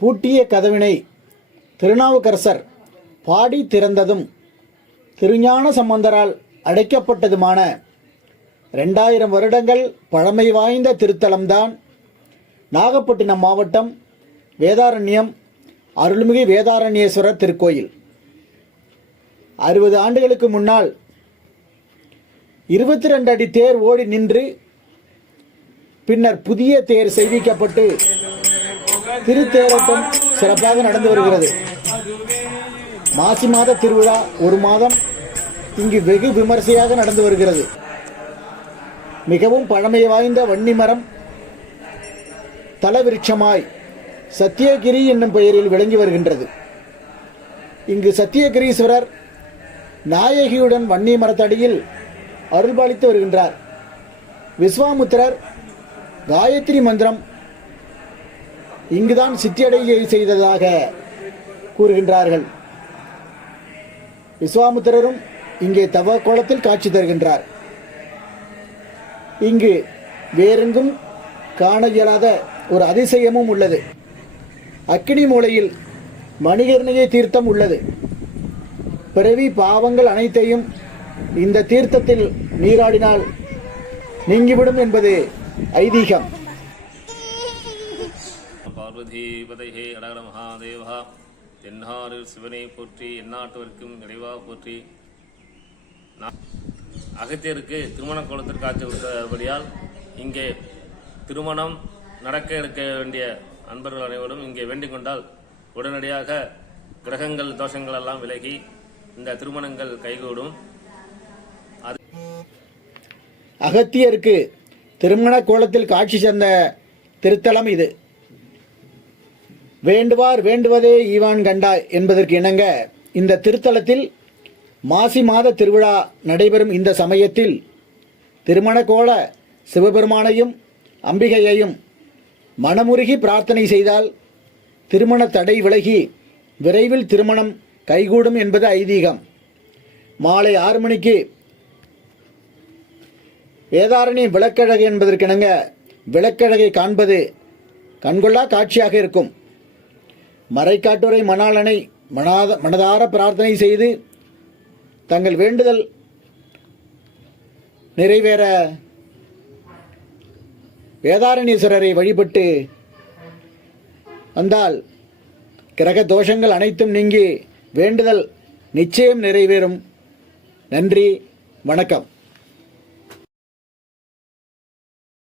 பூட்டிய கதவினை திருநாவுக்கரசர் பாடி திறந்ததும் திருஞான சம்பந்தரால் அடைக்கப்பட்டதுமான 2000 வருடங்கள் பழமை வாய்ந்த திருத்தலம்தான் நாகப்பட்டினம் மாவட்டம் வேதாரண்யம் அருள்மிகு வேதாரண்யேஸ்வரர் திருக்கோயில். 60 ஆண்டுகளுக்கு முன்னால் 22 அடி தேர் ஓடி நின்று பின்னர் புதிய தேர் செய்விக்கப்பட்டு திருத்தேரோட்டம் சிறப்பாக நடந்து வருகிறது. மாசி மாத திருவிழா ஒரு மாதம் இங்கு வெகு விமரிசையாக நடந்து வருகிறது. மிகவும் பழமை வாய்ந்த வன்னி மரம் தலவிருட்சமாய் சத்தியகிரி என்னும் பெயரில் விளங்கி வருகின்றது. இங்கு சத்தியகிரீஸ்வரர் நாயகியுடன் வன்னி மரத்தடியில் அருள்பாலித்து வருகின்றார். விஸ்வாமுத்திரர் காயத்ரி மந்திரம் இங்குதான் சித்தியடைய செய்ததாக கூறுகின்றார்கள். விஸ்வாமுத்திரரும் இங்கே தவ கோலத்தில் காட்சி தருகின்றார். இங்கு வேறெங்கும் காண இயலாத ஒரு அதிசயமும் உள்ளது. அக்கினி மூலையில் மணிகர்ணிகை தீர்த்தம் உள்ளது. பிறவி பாவங்கள் அனைத்தையும் இந்த தீர்த்தத்தில் நீராடினால் நீங்கிவிடும் என்பது ஐதீகம். பார்வதி பதைஹே அடகர மகாதேவா தென்னாரில் சிவனை போற்றி எந்நாட்டவர்க்கும் இறைவா போற்றி. அகத்தியருக்கு திருமண கோலத்திற்கு காட்சி கொடுத்தபடியால் இங்கே திருமணம் நடக்க இருக்க வேண்டிய அன்பர்கள் அனைவரும் இங்கே வேண்டிக் கொண்டால் உடனடியாக கிரகங்கள் தோஷங்கள் எல்லாம் விலகி இந்த திருமணங்கள் கைகூடும். அகத்தியருக்கு திருமண கோலத்தில் காட்சி தந்த திருத்தலம் இது. வேண்டுவார் வேண்டுவதே ஈவான் கண்டாய் என்பதற்கு இணங்க இந்த திருத்தலத்தில் மாசி மாத திருவிழா நடைபெறும் இந்த சமயத்தில் திருமண கோல சிவபெருமானையும் அம்பிகையையும் மனமுருகி பிரார்த்தனை செய்தால் திருமண தடை விலகி விரைவில் திருமணம் கைகூடும் என்பது ஐதீகம். மாலை 6 மணிக்கு வேதாரண்ய விளக்கழகு என்பதற்கிணங்க விளக்கழகை காண்பது கண்கொள்ளா காட்சியாக இருக்கும். மறைக்காட்டுரை மணாளனை மனதார பிரார்த்தனை செய்து தங்கள் வேண்டுதல் நிறைவேற வேதாரண்யேஸ்வரரை வழிபட்டு வந்தால் கிரக தோஷங்கள் அனைத்தும் நீங்கி வேண்டுதல் நிச்சயம் நிறைவேறும். நன்றி, வணக்கம்.